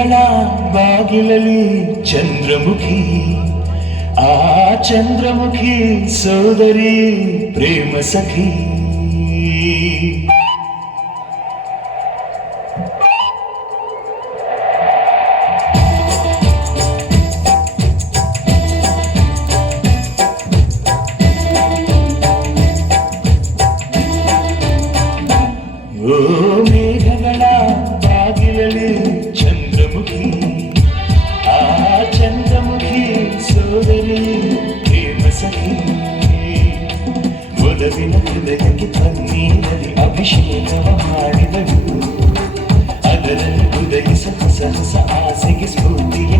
ಅಂಗಳ ಬಾಗಿಲಲಿ ಚಂದ್ರಮುಖಿ ಆ ಚಂದ್ರಮುಖಿ ಸೋದರಿ ಪ್ರೇಮ ಸಖಿ ಅಭಿಷೇಕವ ಮಾಡಿದಳು ಅದರಲ್ಲೂ ಉದಯಿಸ ಹೊಸ ಹೊಸ ಆಸೆಗೆ ಸ್ಫೂರ್ತಿಯ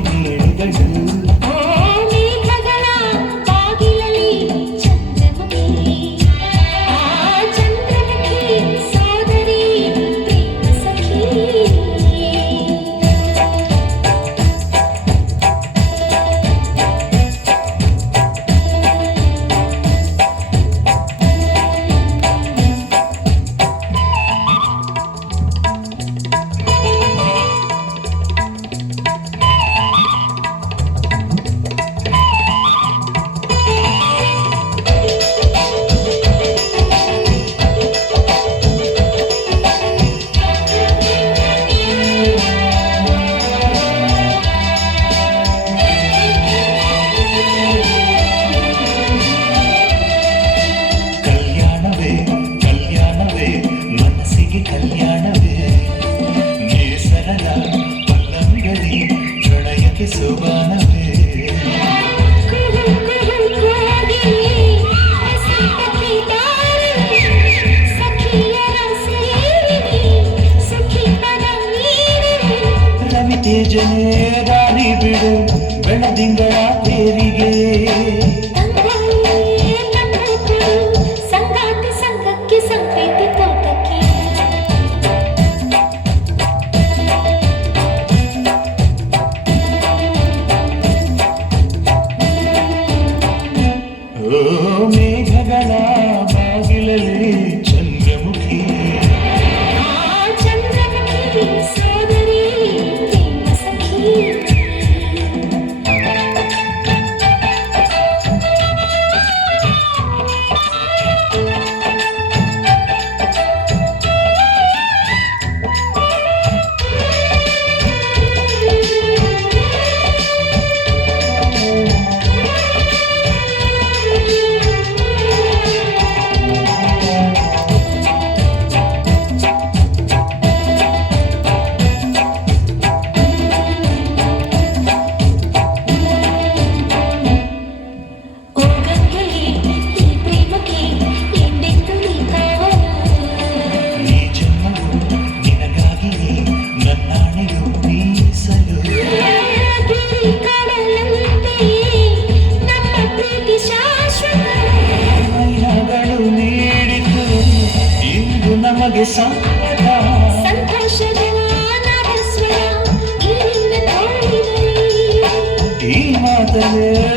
ಇತ್ತೀಚೆಗೆ ದಾರಿ ಬಿಡು ಬೆಳೆದಿಂಗಳ ತೇರಿಗೆ ಮೇಘಗಳ ಬಾಗಿಲಲ್ಲಿ ಚಂದ್ರಮುಖಿ ಚಂದ್ರಮುಖಿ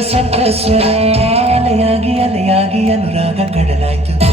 ಸಂತಸ್ವರ ಅಲೆಯಾಗಿ ಅಲೆಯಾಗಿ ಅನುರಾಗ ಕಡಲಾಯಿತು.